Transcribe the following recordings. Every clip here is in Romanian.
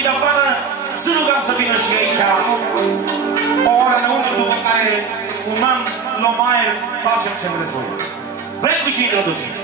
oamenii de afară să rugăm să vină și aici. O oră înăuntru, după care fumăm, luăm aer, facem ce vreți voi. Vrem cu și introducem.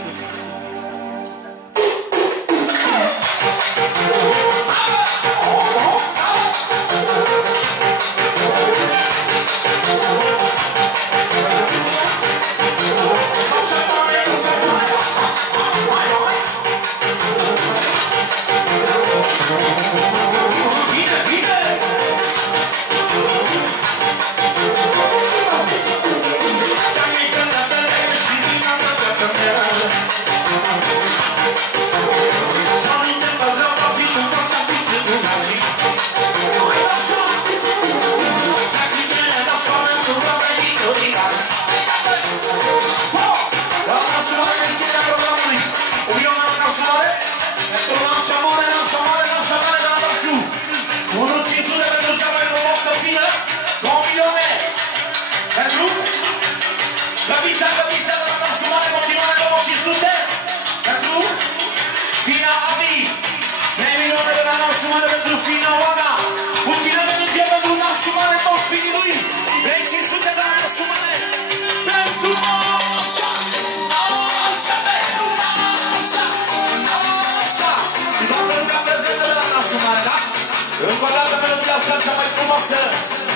Încă o dată melodia asta cea mai frumoasă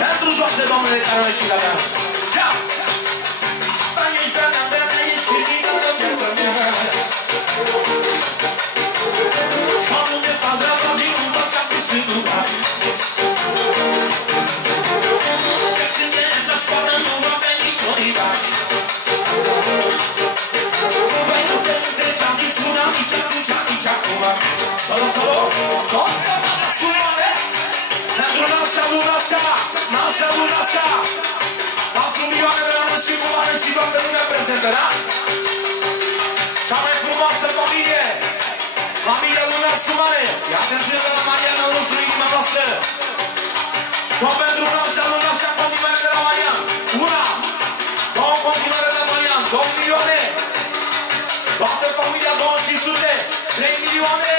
pentru toate doamnele care au ieșit la dans. Ia! Ești bea mea, ești primită de viața mea. Și-am unde faci la dragii, cum faci acum să tu faci. De când e la școală, nu va veni niciodată. Băi, nu te întreceam niciuna, nici atunci, nici acum. Solo, solo, toată mama sunare. Pentru nașa, nașa 4 milioane de la noi și cumare și toată lumea prezentă, da? Cea mai frumoasă familie, familia lui Nașu Mare. Ia atenție de la Mariana nostru, inima noastră. Tot pentru nașa, continuare de la Marian. 1, 2 continuare de la Marian, 2 milioane. Toată familia 2500, 3 milioane.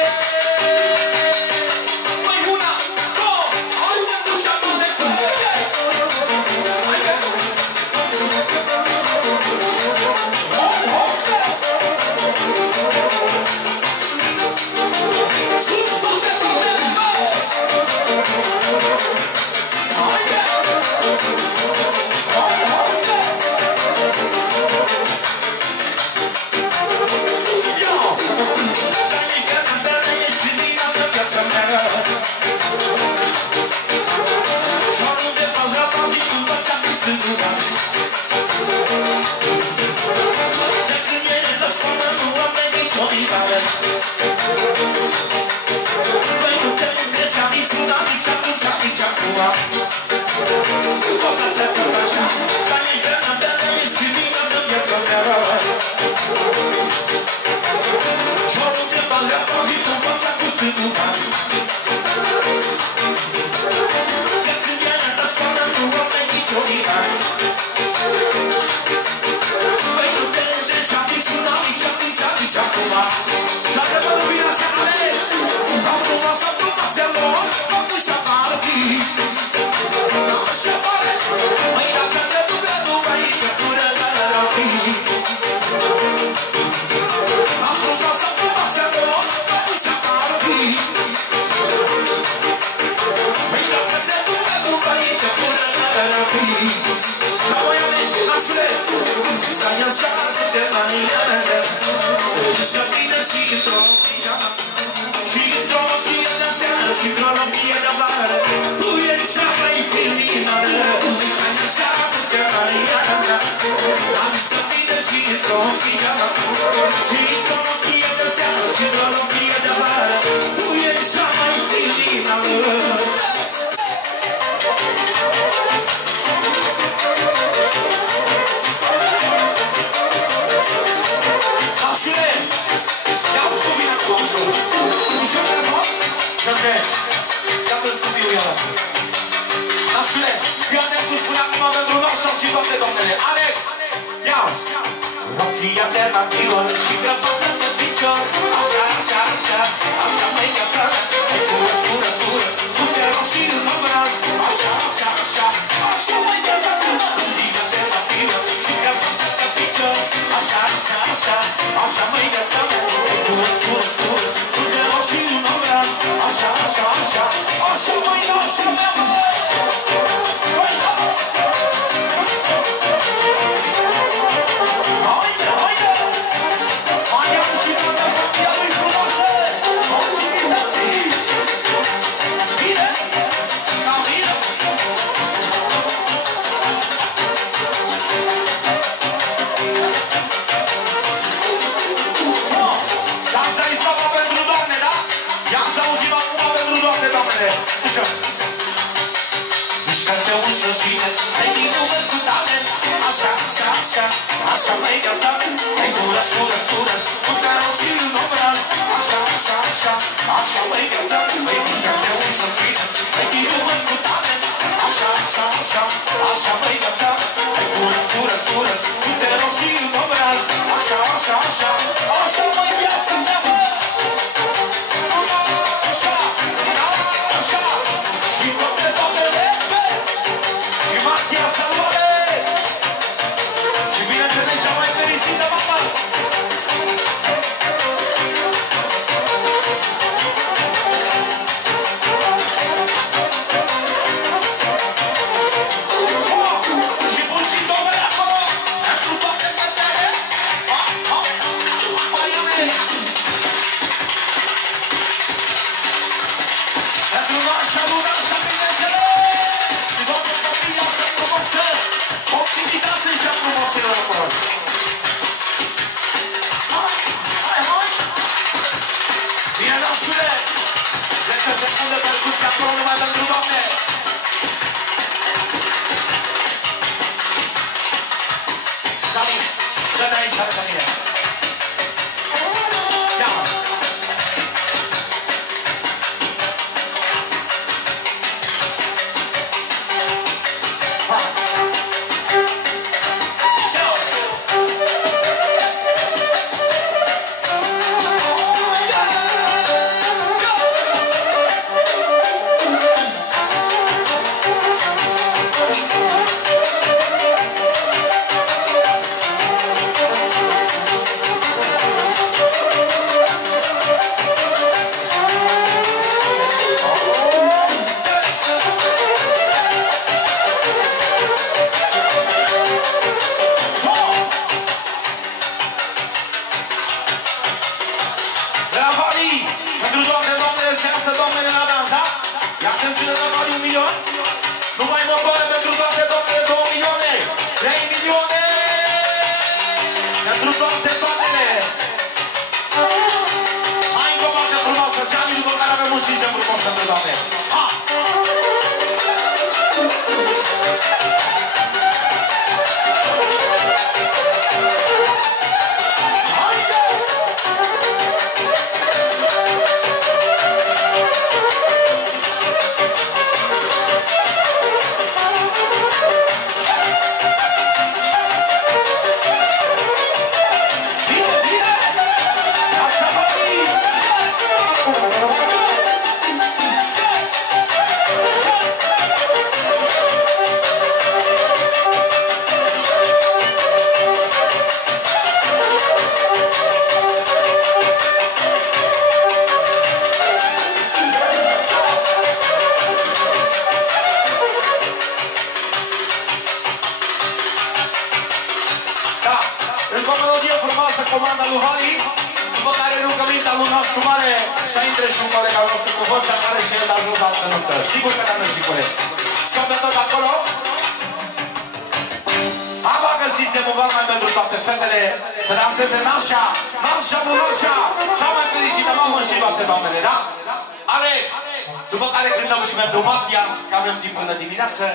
Rochia alternativă și grăbată pe picior. Așa, așa, așa, așa mă-i viața. E cură, scură, scură. așa măi viața mea. Curăț, curăț, curăț, tu te rog și un obraj. Așa, așa, așa, așa măi nașa mea, mă. Hai, da, mă. Haide, haide. Mai am și toată familia lui frumoasă. Mulțumitații. Bine? Da, bine? Și asta e slava pentru Doamne, da? Ia să auzim acum pentru Doamne, Doamnele. Ușă. Mișcă-te ușoșine, ai din lume cu talent. Așa, așa, așa, așa măi viața mea. Ai curăț, curăț, curăț, cu carosil în obraj. Așa, așa, așa, așa măi viața mea. Mișcă-te ușoșine, ai din lume cu talent. Așa, așa, așa, așa măi viața mea. Ai curăț, curăț, curăț, cu carosil în obraj. Așa, așa, așa, așa măi viața mea, mă. Așa, așa, și toate doamnele, și Matia Salvare, și bineînțeles cea mai fericită mama. Și puțin domnule acolo, pentru toate fetele, Mariane, pentru nașa, lunașa, bineînțeles, și domnul copii, asta frumoasă, obținitați ăștia frumoselor acolo. Hai, hai, hai! Bine, nașule, 10 secunde percuție acolo numai pentru Doamne. Cămin, dă-ne aici, arătă mine. Ia-mă. Hai. Nu mai mă doare pentru toate doamnele, 2 milioane, 3 milioane, pentru toate doamnele. Hai încă o dată frumoasă, Gianni, după care avem un sistem frumos pentru doamne. Ha! Comanda lui Hali, după care rugămintea lui nostru mare să intre și un coleg al nostru cu vocea care și el a ajuns la altă nuntă. Sigur că ne-am și colegi. Sunt de tot acolo. Am găsit sistemul Valmai pentru toate fetele să danseze nașa, nașa, nașa, cea mai fericită mamă și toate doamnele, da? Alex! După care cântăm și pentru Matias, că avem timp până dimineață.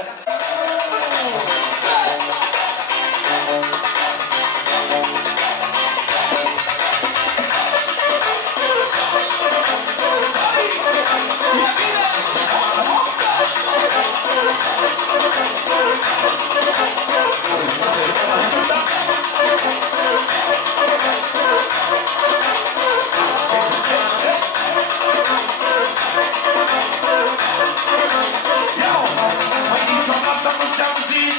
Ți-am zis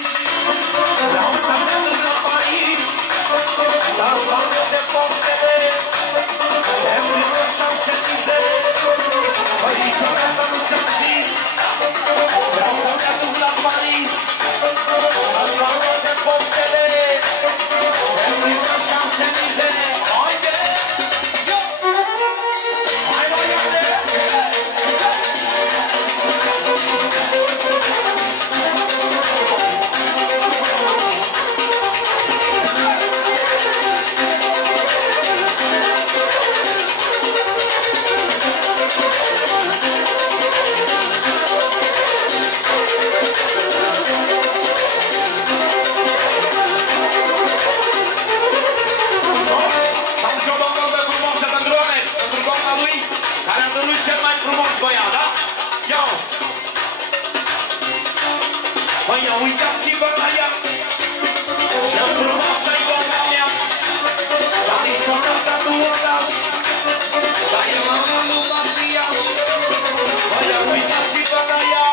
uitați băiat, da? Ia-o-ți! Păi ia uitați-vă la ea, ce frumoasă-i vorba mea, dar niciodată nu o las, dar e mama lui Maria. Păi ia uitați-vă la ea,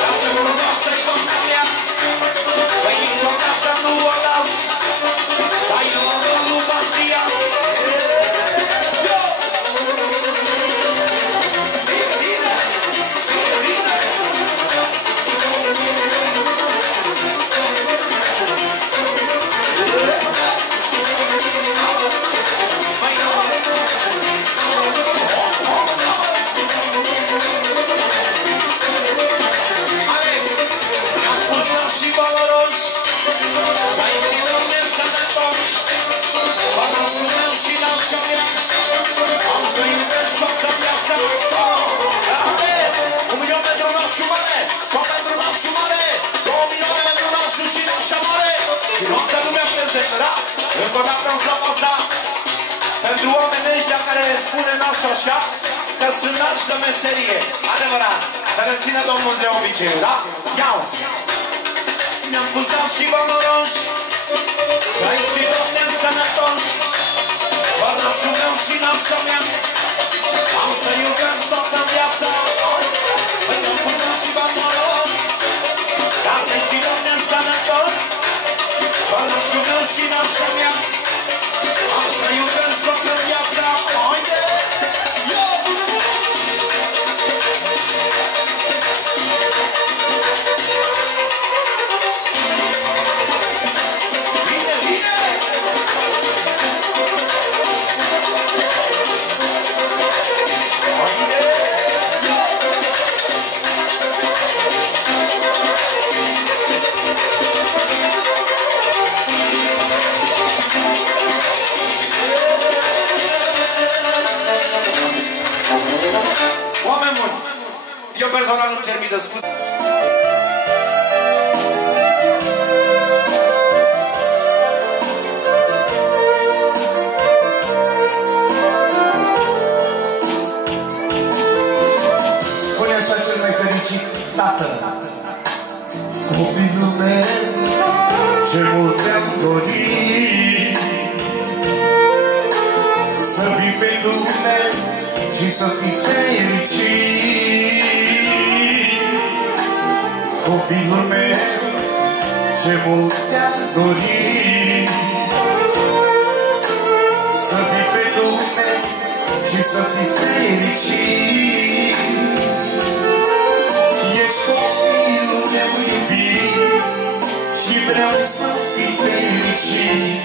dar ce frumoasă-i vorba mea, păi niciodată nu o las, dar e mama lui Maria. Încă o dată în slava asta, pentru oamenii ăștia care spune nași așa, că sunt nași de meserie. Adevărat, să rețină Domnul de obiceiul, da? Ia-o-ți! Mi-am pus nași și valoroși, să-i ții, Doamne, sănătoși, pe nașul meu și nașa mea, am să iubesc toată viața. Mi-am pus nași și valoroși, ca să-i ții, Doamne, sănătoși, pe nașul meu și nașa mea, am să iubesc toată viața. Haide! Bine, bine! Haide! Oameni buni, eu personal îmi cer mii de scuze. Spune așa cel mai fericit tată: copilul meu, ce mult te-am dorit să vii pe lume și să fii fericit. Copilul meu, ce mult te-am dorit să vii pe lume și să fii fericit. Ești copilul meu iubit și vreau să fii fericit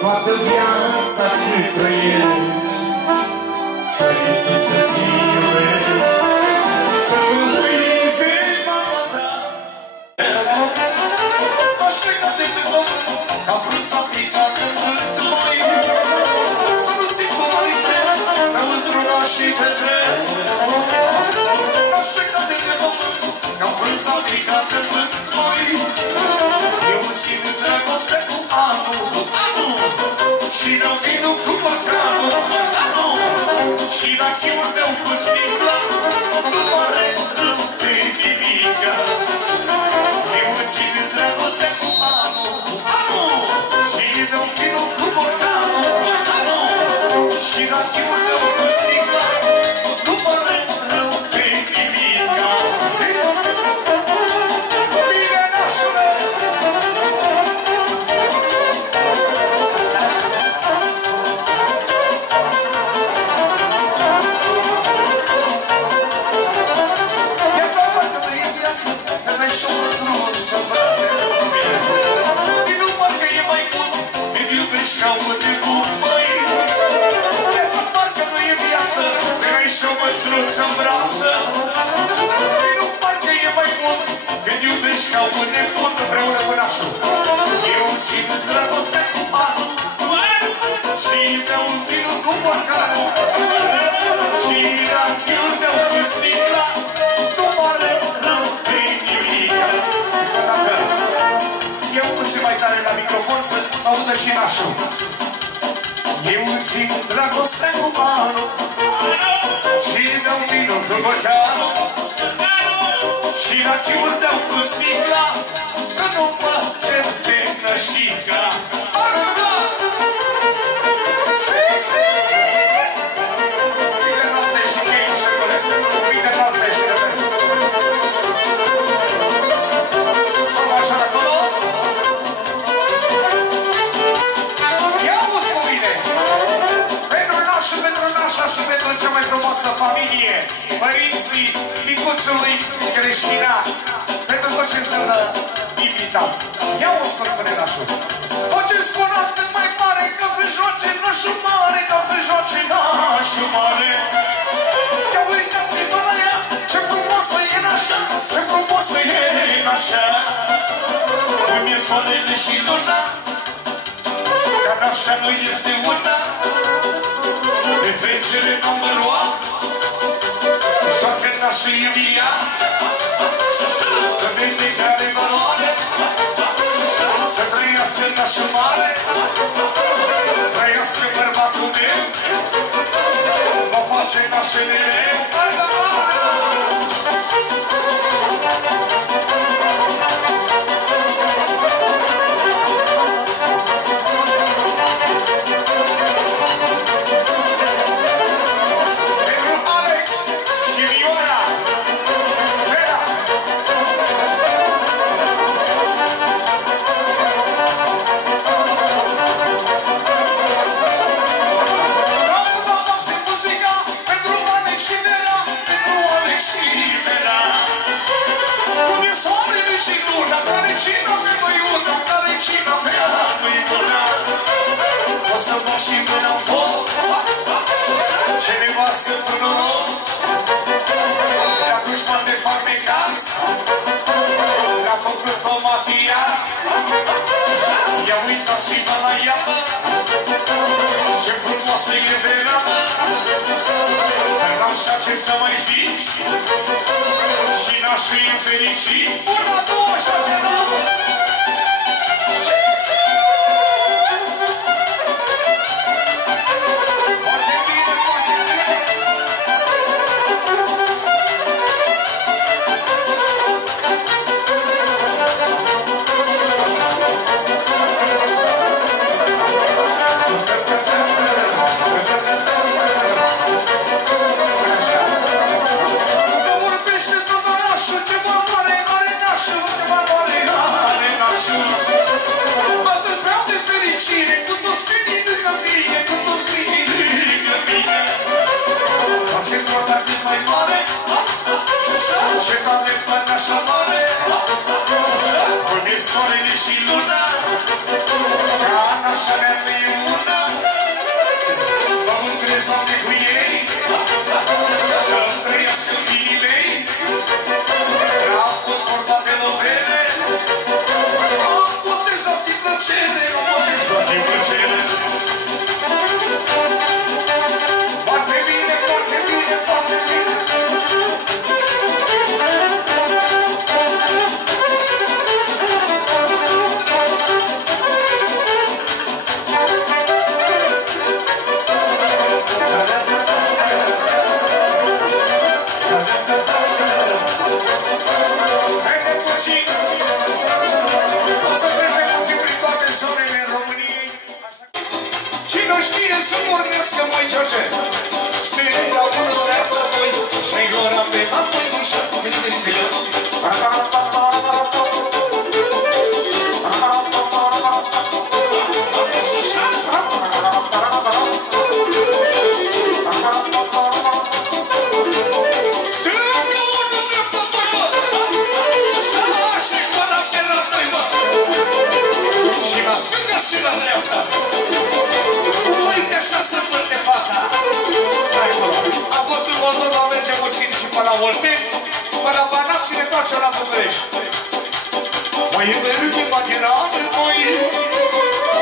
toată viața cât trăiești. Părinții să-ți iubesc, să nu uiți de mama ta. Așteptă-te pe pământ, ca frunza picată în vânt, măi, să nu simt pămânii trec, ca într-una și pe trec. Așteptă-te pe pământ, ca frunza picată în vânt, măi, eu îți țin în dragoste cu anul, și n-o vinu cu păcanul, și dacă eu beau cu sticla, nu mare rău pe nimica. Eu îți țin în dragoste cu anul, și n-o vinu cu păcanul, și dacă eu beau cu sticla, nu mare rău pe nimica. Bine, nașule! Ca un nebun, măi, viața parcă nu e viață, femeie și o măstruță să-mbrață. Nu parcă e mai bun, când iubești ca un nebun împreună cu nașul. Eu țin dragostea cu anul și beau un vinul cu borcanul. Și dacă eu beau cu sticla, nu moare rău pe nimic. Eu puțin mai tare la microfon să audă și nașul. Eu îți țin dragostea cu anul și beau rachiuri dau cu sticla, să nu facem pe nășica. Și pentru cea mai frumoasă familie, părinții micuțului Creștina, pentru tot ce înseamnă invitat. Ia o scos până nașul. Tot ce spuneați cât mai mare, ca să joace nașul mare, ca să joace nașul mare. Ia uitați-vă la ea, ce frumoasă e nașa, ce frumoasă e nașa. Cum e soarele și luna, ca nașa nu este una. Petrecere numărul 1, joacă nașă Iulia, să vede care valoare, să trăiască nașul mare, trăiască bărbatul meu, mă face nașă mereu. Și mâna în foc, ce nevastă cu noroc, de atunci mă ne fac de caz, le-a făcut-o Matias. Ia uitați-vă la ea, ce frumoasă e verana, așa ce să mai zici, și nașul e fericit. Una, două, șapte, nouă! Ce talent până așa mare, unde soarele și luna, ca nașa mea nu e una. Mă mândresc, Doamne, cu ei, să-mi trăiască fiii mei. N-am fost vorba de lovere, am botezat din plăcere, am botezat din plăcere. Foarte bine, foarte bine, foarte bine. Să pornească, măi, George, stângă unul de pe voi, și-i gura pe apoi, și-a gândit că eu. Stângă unul de pe voi, și-i gura pe apoi, și la stânga și la dreapta. Uite așa să vârte fata. Stai acolo. A fost în Moldova, merge puțin și până la Olteni, până la Banat și ne toarce la București. Măi, de râde, magherame, măi,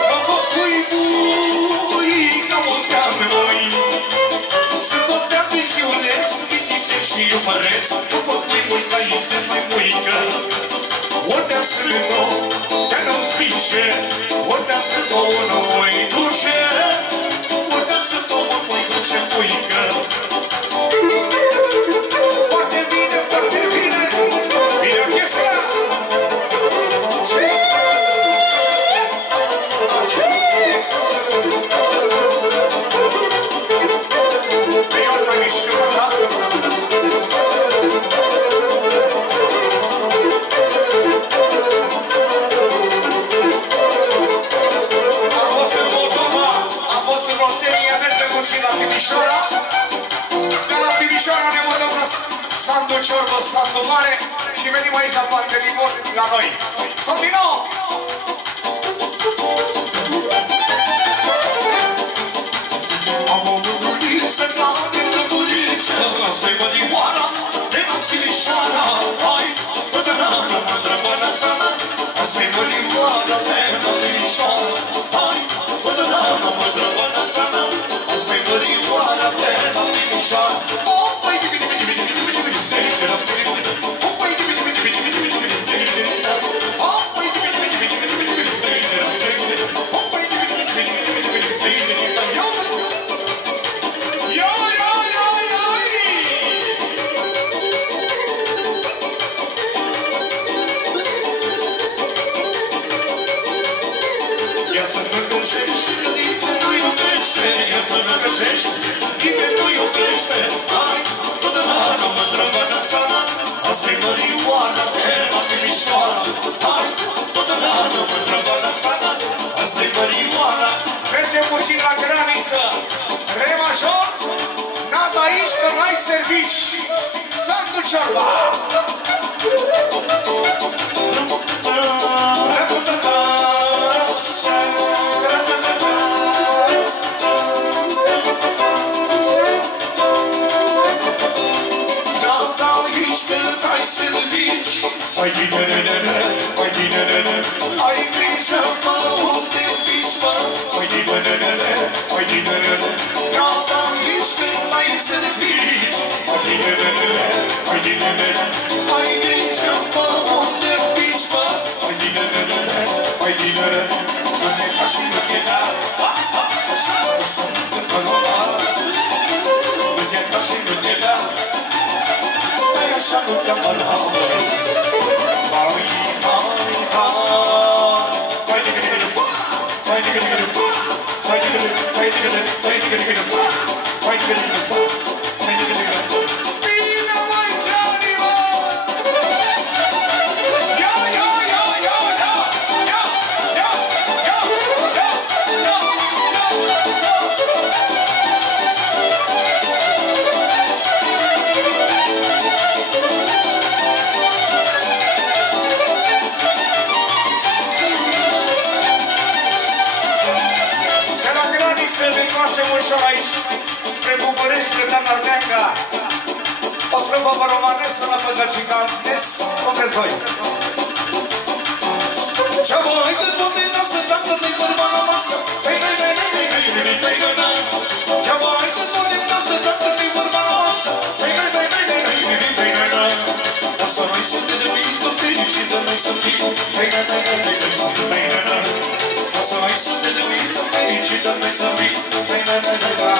mă făcui bui, ca monteam noi. Sunt monteam de șiuleț, mitite și iubăreț, mă făcui muica, este mai muică. Ordea strângă, că nu-mi fișe, ordea strângă, nu-i duce. Foarte bine, foarte bine. Bine Sandu Ciorbă, Sandu Mare și venim aici la Pantelimon, la noi. Să vină! Am o bubuliță, la o bubuliță, asta-i bădioara, de nopțilișoara. Hai, bădănana, mădrăbănățana, asta-i bădioara, de nopțilișoara. Hai, bădănana, mădrăbănățana, asta-i bădioara, de nopțilișoara. Nimeni nu iubește, hai, totdeauna mândră-bănățana, asta-i mărioara, Ena Timișoara. Hai, totdeauna mândră-bănățana, asta-i mărioara. Mergem puțin la graniță, re major, n-am aici că n-ai servici. Sandu Ciorba! Hai tinerele, hai tinerele, ai grijă pe unde piși, mă. Hai tinerele, hai tinerele, gata nici când mai servici. Hai tinerele, hai tinerele, ai grijă pe unde piși, mă. Hai tinerele, hai tinerele, nu te faci și nu te da. Să-și răspundă pe lua, nu te faci și nu te da. Stai așa, nu te amăla. Spre București, spre Tanarneaca, o să vă romanesc la păzăcicantes, unde voi. Ce voi de domnina să dăm de vorba la masă, fei noi, noi, noi, noi, noi, noi, noi, noi, noi. Ce voi de domnina să dăm de vorba la masă, fei noi, noi, noi, noi, noi, noi, noi, noi, noi. O să noi să te devin fericit de noi să fim, fei noi, noi, noi, noi, noi, noi, noi, noi. O să noi să te devin fericit de noi să fim, fei noi, noi, noi, noi.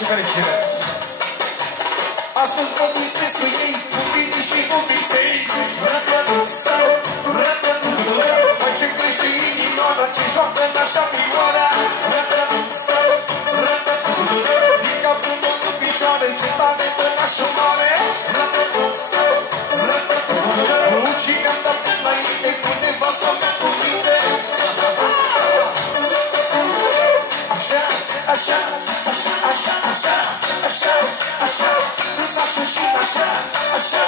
și fericire. Astăzi mă dușesc cu ei, cu vini și cu visei. Măi ce crește inima, ce joacă în așa picioarea. Din capul meu cu picioare, ce tare până așa mare. Și mi-am dat înainte cu nevasta mea cu minte. Așa, așa, așa, așa, așa, așa, așa, așa, și așa, așa,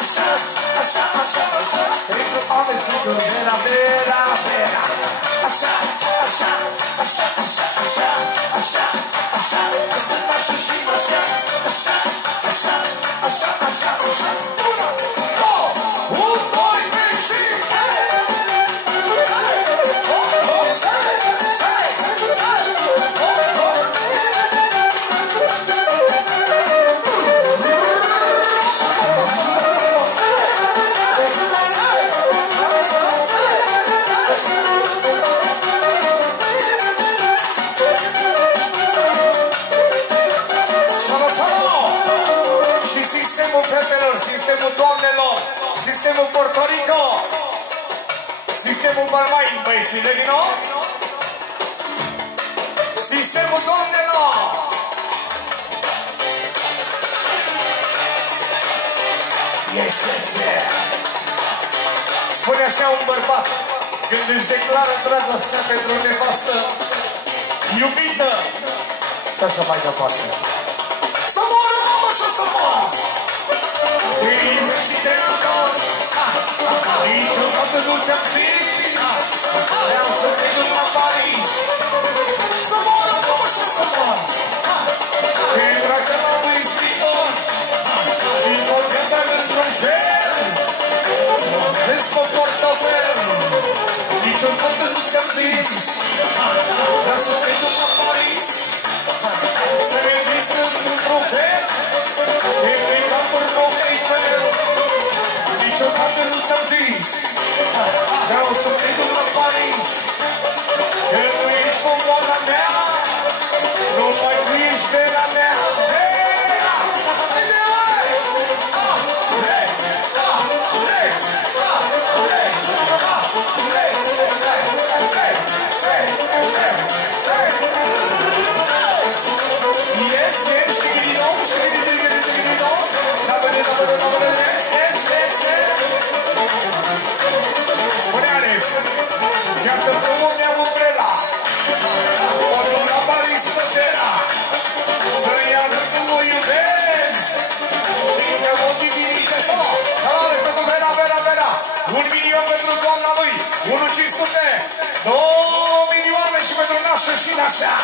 așa, așa, așa, așa. Pentru oameni spune vera, vera, vera. Așa, așa, așa, așa, așa, așa, așa, așa, și așa, așa, așa, așa, așa, așa. Un, doi, trei și sistemul fetelor, sistemul doamnelor, sistemul Puerto Rico, sistemul Balmain, băieții de vino, sistemul doamnelor. Yes, yes, yes. Spune așa un bărbat când își declară dragostea pentru nevastă iubită și așa mai departe. Să moară, mamă, și să moară! Te iubesc și te ador. Niciodată nu ți-am zis. Vreau să te duc la Paris. Să moară, mamă, și să moară! Te îmbracă la Louis Vuitton și forteța într-un fel. Vezi pe portofel. Niciodată nu ți-am zis. Vreau să te duc la Paris. Să ne discăm într-un fel. Te plimba până pe Eiffel. Niciodată nu ți-am zis. Vreau să te duc la Paris. Că nu ești pomoana mea. Nu mai tu ești vera mea. Vera! Haide, Alex! Alex! Alex! Alex! Yes, yes, tigridon, tigridon. Yes, yes, yes, yes. Spune Alex, iată drumul meu umbrela. O duc la Paris fătera. Să-i arăt cum o iubesc. Și că o divinite sau. Dar Alex, pentru Vera, Vera, Vera. 1 milion pentru doamna lui. 1,500. 2 milioane și pentru nașă și nașa.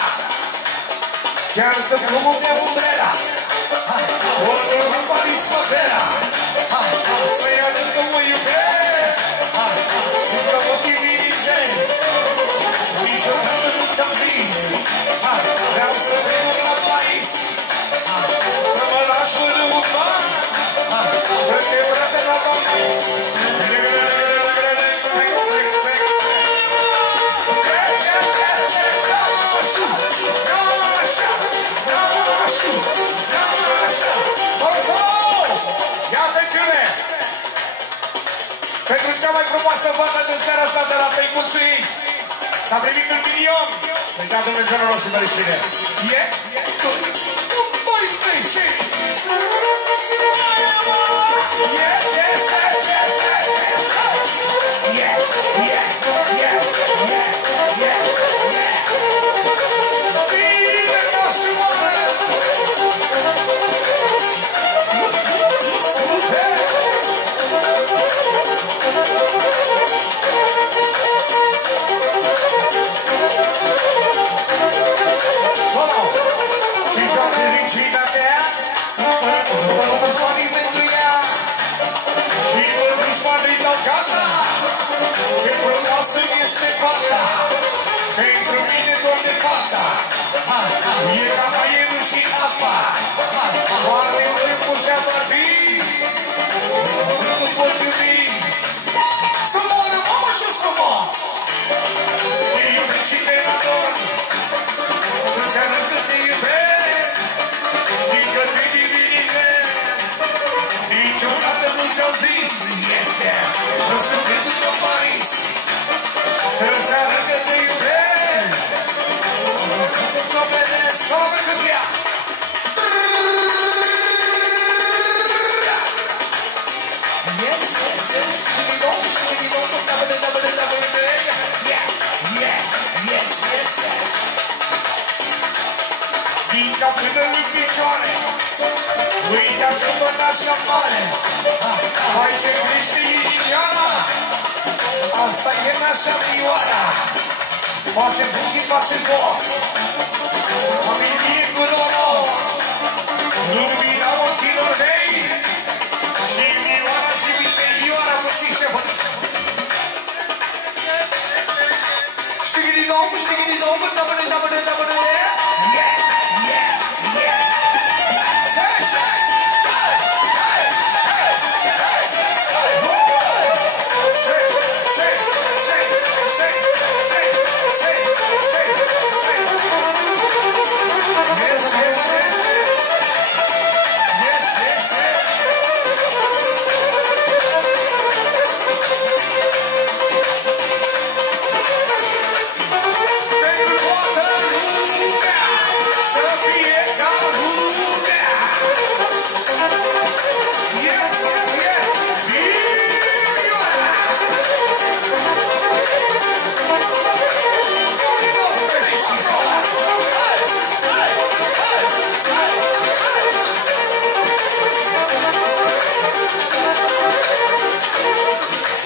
Chiar dă drumul meu umbrela. Ordul cu Paris Opera. Să-i arăt că mă iubesc. Că mă chivinizez. Niciodată nu ți-am zis. Vreau să trec la Paris. Să mă lași până un ban. Să te brate la ban. Pentru cea mai frumoasă fată din seara asta de la Tăicuții s-a primit un milion. Să-i dea Dumnezeu noroc și fericire. E? Doi, trei și... Yes, yes, yes, yes, yes, yes. Yeah, yeah, yeah, yeah, yeah, yeah. Bine, moșumoare! Super! Și joacă fericita mea, toți banii pentru ea. Și vorbiși banii dau gata, ce frumoasă este fata. Pentru mine doar de fata, e ca maierul și apa. Oare vârful și-a barbit, nu pot iubi. Să moară mama și să mă, te iubesc și te ador. Să-ți arăt că te iubesc, știi că te divinizez. Niciodată nu ți-au zis, yes, yes, o să te duc la Paris. Să-ți arăt că te iubesc, să-ți o vedesc, să o vedesc ea. Yes, yes, yes, yeah, yeah, yes, yes, yes. Din cap până în picioare, uitați-vă nașa mare. Hai ce crește inimioara, asta e nașa Vioara. Face foc și face foc, familie cu noroc, lumina ochilor mei. Și Vioara și Visei, Vioara cu ciște hodică. Știghi-di-dom, știghi-di-dom, dabă-de, yeah, yeah, yeah. Hey, hey, hey, hey, hey, hey, hey. Say, say, say, say, say, say, say, say. Yes, yes, yes, yes. Yes, yes, yes. Pentru toată lumea să fie ca lumea. Yes, yes, Vioara. Unul, trei și patru. Hai, hai, hai, hai, hai.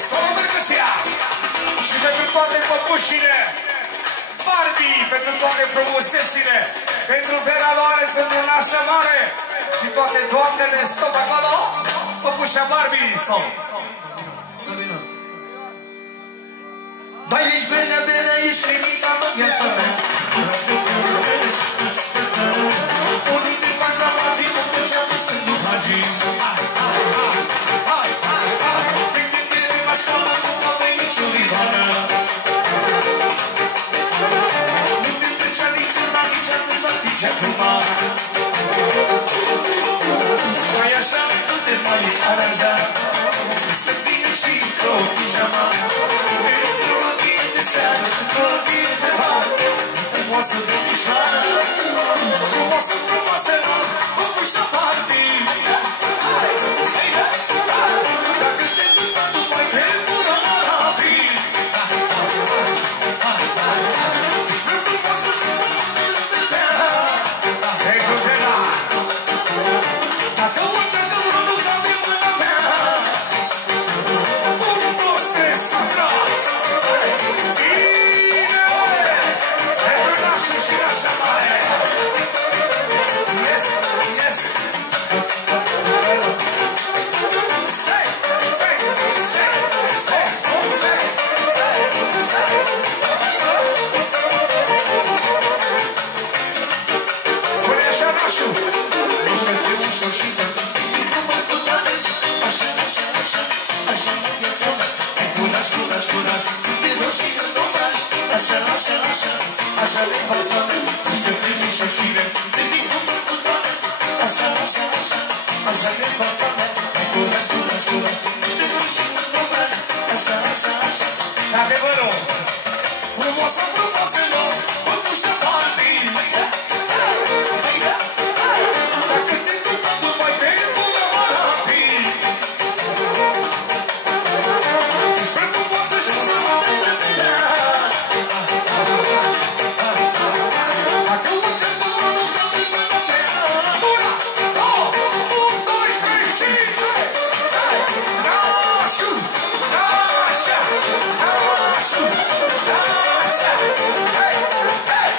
Să mă mergă și ea. Și pentru toate păpușile Barbie, pentru toate frumusețile, pentru Vera Loareț, pentru nașa mare și toate doamnele, stop acolo, păpușa Barbie, stop. Da, ești bine, bine, ești clinica în viața mea. Unii te faci la magii, nu făceam stând în hagii. Hai, hai, hai, hai, hai, hai. Când la școală, nu aveai nici o livană. Nu te trecea nici una, nici atunci, nici acum. Mai așa, tu te mai aranjat. Este bine și într-o pijama. Într-o rodie de seară, într-o rodie de vară. Frumoasă de ușoară, frumoasă, frumoasă, păpușa Barbie. Hai, hai, hai, dacă te duc, nu mai te fură rapid. Hai, hai, hai, hai, ești prea frumoasă să se vedea. Pentru Vera, dacă o încearcă unul, nu dau de mâna mea. Un, dos, tres, patru. Ține, oles, pentru nașul și nașa mare. Yes, yes. nevastă-mea, niște primișoșire, de timpul meu cu toate. Așa, așa, așa, așa nevastă-mea, mai curaj, curaj, curaj, de vreo și un obraj. Așa, așa, așa, și adevărul, frumoasă, frumoaselor, păpușă Barbie, măi da, măi da, dacă te ducă, nu mai te bună Barbie. Ești prea frumoasă și să mă dă. Dacă urce două, nu dă prin mâna mea. Una, două, un, doi, trei și țăi, țăi, zașu, dașa, dașu, dașa, hei, hei,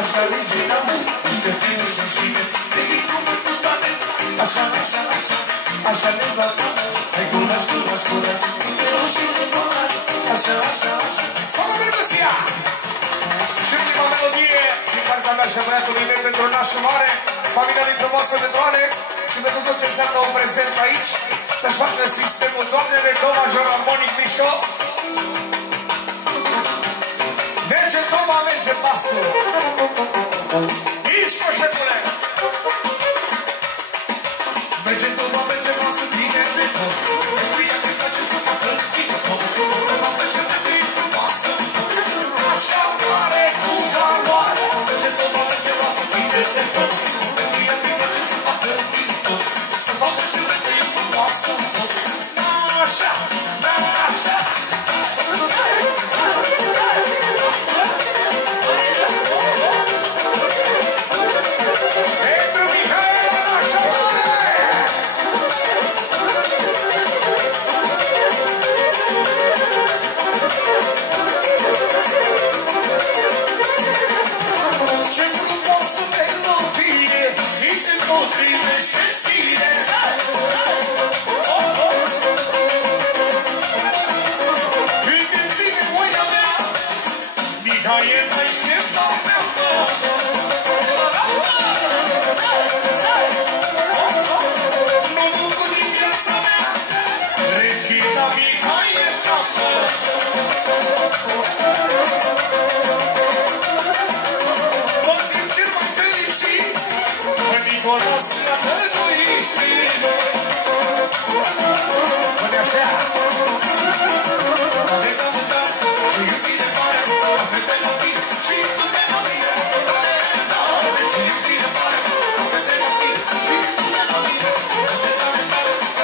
așa regina mea, niște primișoșire, de timpul meu cu toate. Așa, așa, așa, așa nevasta mea, ai curaj, curaj, curaj, de vreo și un obraj. Așa, așa, așa. Fă-mă percuția! Și ultima melodie din partea mea și a băiatului meu pentru nașul mare, familia din frumoasă pentru Alex și pentru tot ce înseamnă un prezent aici, să-și facă sistemul doamnele, do major armonic mișco. Merge Toma, merge pasul. Mișco, șefule! Merge Toma, merge pasul, bine de tot. Pentru ea te place să facă bine tot. Să facă cele de frumoasă tot. Așa mare cu valoare. Merge Toma, merge pasul, bine de tot. Pentru ea te place să facă bine tot. Să facă cele de frumoasă tot. Așa, așa. Pentru Mihaela nașa mare! Ce frumoasă melodie și se potrivește ție. Când îți vine voia mea, Mihaela e șefa mea. Mă bucur din viața mea, regina Mihaela. Mă simt cel mai fericit, că Nicolas l-a dăruit. Spune așa! De căută și iubire mare, pe pe la tine și tu pe la mine. Și iubire mare, pe pe la tine și tu pe la mine.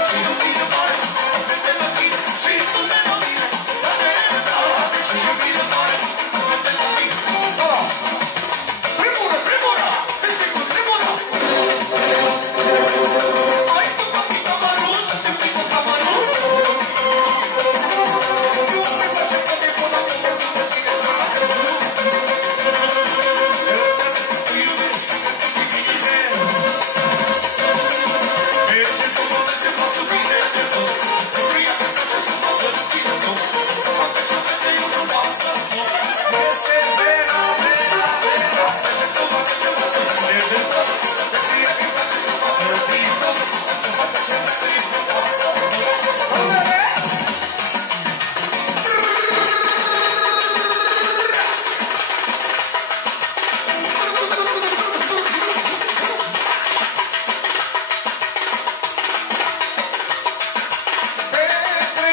Și iubire mare, pe pe la tine și tu pe la mine. Și iubire mare, pe pe la tine. Primura, primura, pe sigur, primura. Ai tu papi camarul, să te plică camarul. Nu te face că te pun acum de tine. Să te iubești, să te iubești. Merge tu, merge pasul bine de tot. Pentru ea te place să facă bine tot. Să facă cele de frumoasă tot. Este vera, vera, vera. Merge tu, merge pasul bine de tot. Pentru ea te place să facă bine tot. Să facă cele de frumoasă tot.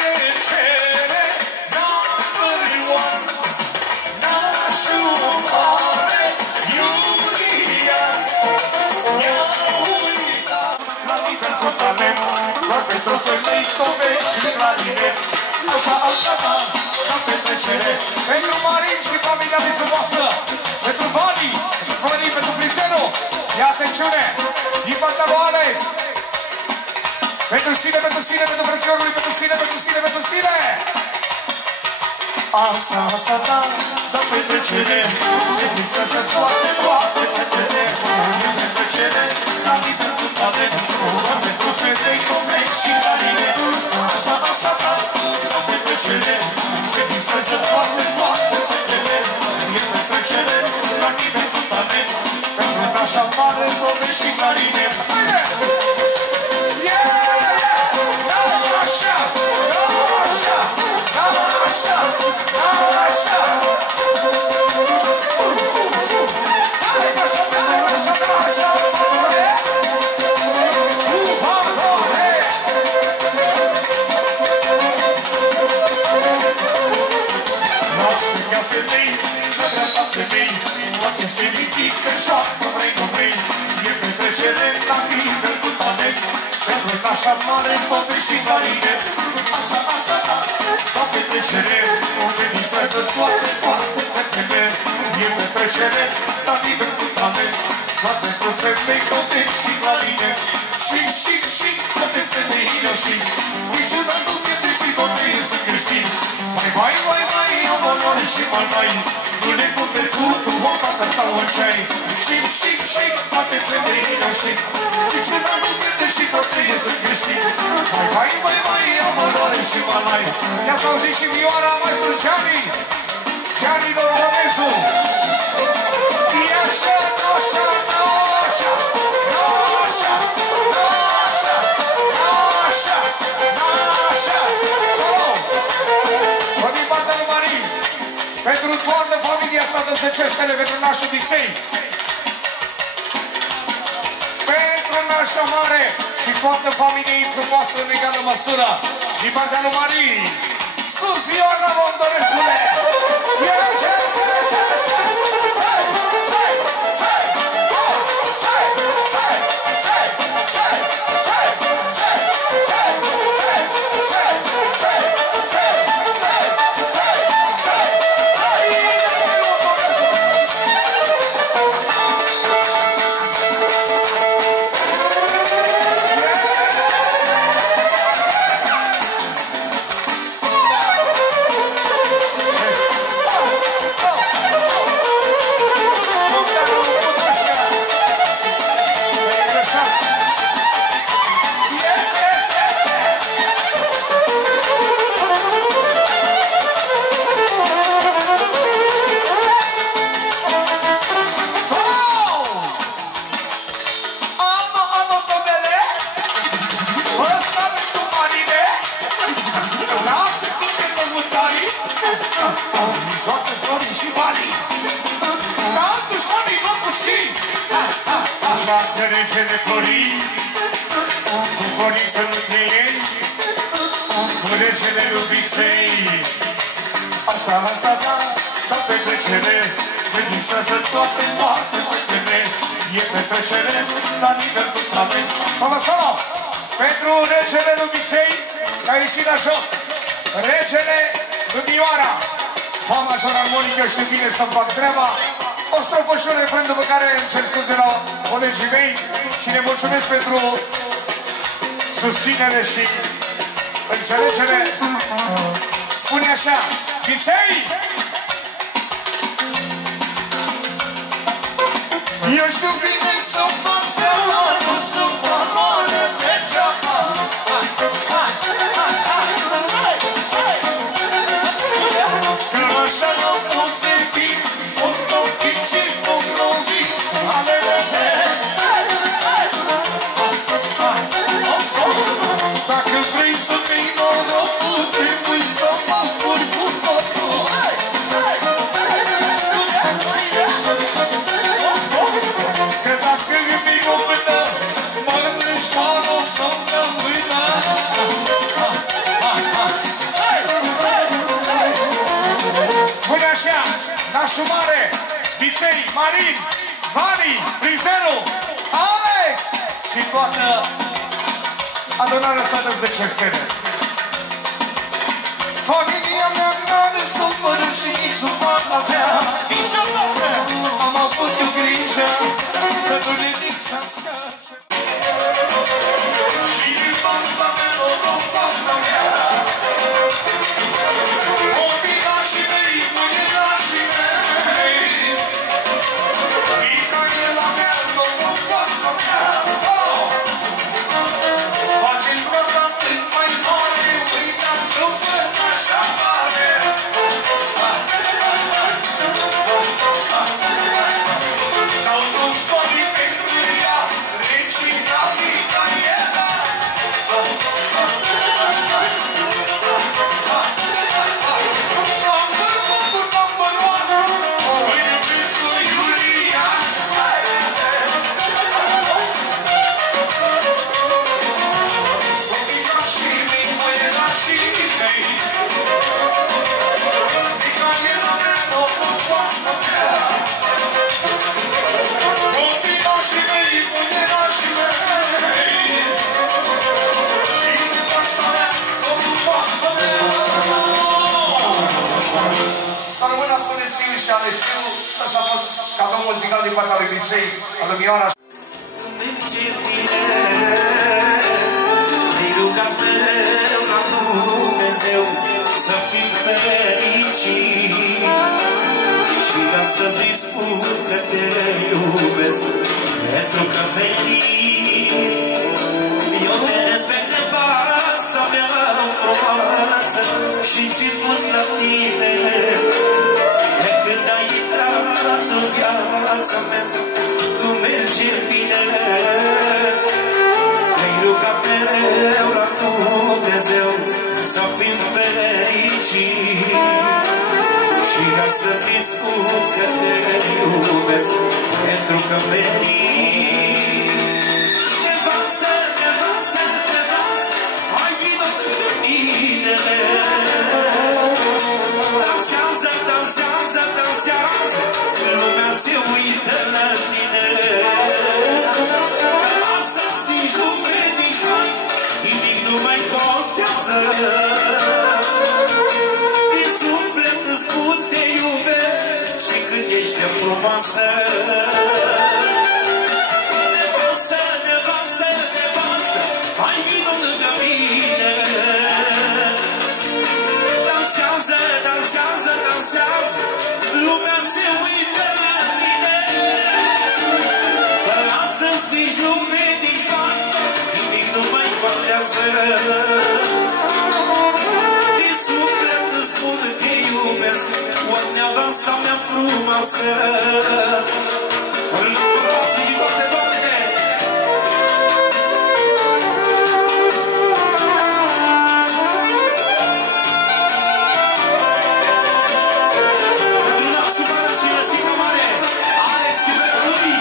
Petrecere, number one. Nașul mare, Iulia. I-a uitat la mine cu talent, doar pentru femei tovești și clarinet. Așa, așa, da, la petrecere. Pentru Marin și familia din frumoasă! Pentru Vani! Pentru Florin, pentru Cristiano! Ia atențiune! Din partea lui Alex! Pentru sine, pentru sine, pentru frățiorul, pentru sine, pentru sine, pentru sine! Asta, asta, da, la petrecere. Se distrează toate, toate fetele. E petrecere, la mine cu talent. așa mare, toate și clarine. Asta, da, la petrecere, se distrează toate fetele. E petrecere, dar nici pentru tame, doar pentru femei, toate și clarine. Și, toate femeile și niciuna nu pierde și toate sunt creștini. Mai, am valoare și mai, nu le cumperi cu o tată sau un ceai. Și, toate femeile și niciuna nu pierde și toate sunt creștini. Mai, am valoare și mai. I-ați auzit și vioara maestru Gianni Dordonesu. E așa, pentru toată familia asta de zecestele, pentru nașul Dixei, pentru nașa mare și toată familia frumoasă în egală măsură, din partea lui Marii, sus vioara Dordonesule! Regele Florin, cu Florin să nu te iei, cu regele Lubiței. Asta, da, tot petrecere, se distrează toate fetele. E petrecere, la nivel cu toate. Solo, pentru regele Lubiței, care a ieșit la joc, regele Lubioara, fa major armonică, știu bine să-mi fac treaba. O strofă și un refren după care îmi cer scuze la colegii mei și ne mulțumesc pentru susținere și înțelegere. Spune așa, Visei! Eu știu bine să fac treaba, nu să fac oare pe ceapa. Că așa n-au fost de timp, un ochit și un lovit, alelele. Dacă vrei să fii norocul, trebuie să mă furi cu totul. Că dacă îmi o până, mă înșoară o să-mi rămână. Spune așa, nașul mare, Viței, Marin, Vani, Frizeru, Alex și toată adunarea sa de 10 stele. Familia mea n-are supără și nici nu m-am avea, nici nu m-am avea. Am avut eu grijă să nu nimic să scace. Și din pasa mea, noroc pasa mea, copilașii mei, muielașii mei, Micaela mea, noroc pasa mea. Faceți vorba cât mai mare, uitați-o până așa mare. cadou muzical din partea lui Vicei, a lui Ioana. Merge bine, îi rugăm mereu la Dumnezeu să fim fericiți. Și astăzi îi spun că te iubesc, pentru că merit. Eu te respect de fața mea frumoasă și țin mult la tine. De când ai intrat în viața mea, tu merge bine. Te-ai rugat mereu la Dumnezeu să fim fericiți. Și astăzi îi spun că te iubesc, pentru că meriți. Nevastă, nevastă, nevastă, hai vină lângă mine. Dansează, dansează, dansează, lumea se uită la tine. Astăzi nici lume, nici bani, nimic nu mai contează. Frumoasă, nevastă, nevastă, nevastă, hai vină lângă mine. Dansează, dansează, dansează, lumea se uită la tine. Că astăzi nici lume, nici bani, nimic nu mai contează. Din suflet îți spun că te iubesc, nevasta mea frumoasă. Îl scoți și toate doamne. Pentru nasul mare și răsima mare, Alex și Vera lui,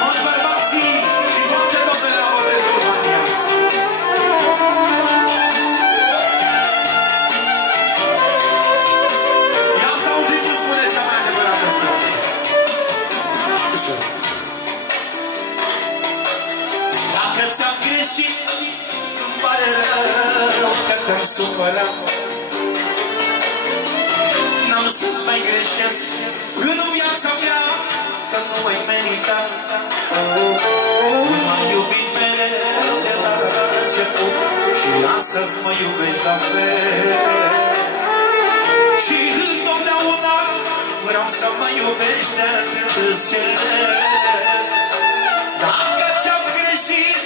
toți bărbații și toate doamnele la botezul lui Matias. Dacă ți-am greșit, îmi pare rău că te-am supărat. N-am să-ți mai greșesc în viața mea, că nu ai meritat. M-ai iubit mereu de la început și astăzi mă iubești la fel. Și întotdeauna vreau să mă iubești de când îți cer. Dacă ți-am greșit,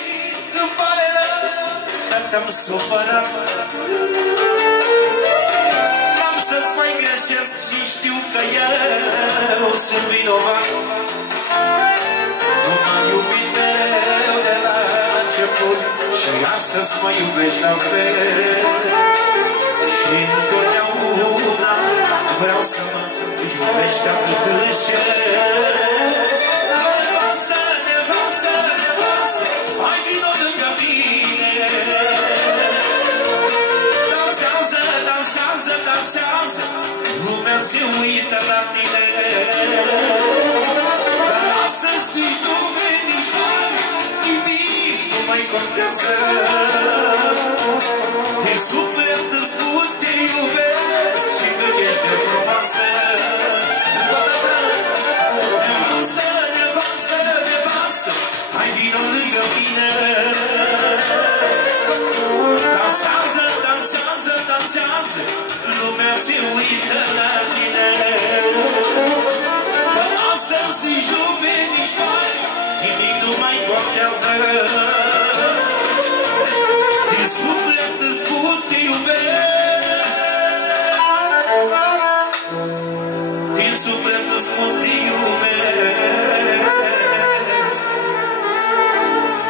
îmi pare rău că te-am supărat. N-am să-ți mai greșesc și știu că eu sunt vinovat. Nu m-am iubit mereu de la început și astăzi mă iubești la fel. Și întotdeauna vreau să mă iubești atât îți cer. Dansează, lumea se uită la tine. Dar astăzi nici lume, nici bani, nimic nu mai contează. Din suflet îți spun te iubesc și că ești de frumoasă. Nevastă, nevastă, nevastă, hai vină lângă mine. Dansează, dansează, dansează, lumea se uită la tine. Că astăzi nici lume, nici bani, nimic nu mai contează. Din suflet îți spun te iubesc. Din suflet îți spun te iubesc.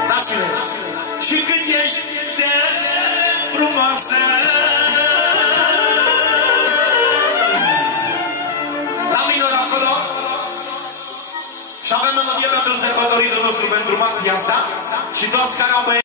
Nașule, și când ești de frumoasă, și avem melodie pentru sărbătoritul nostru, pentru Matiasa și toți care au băieți.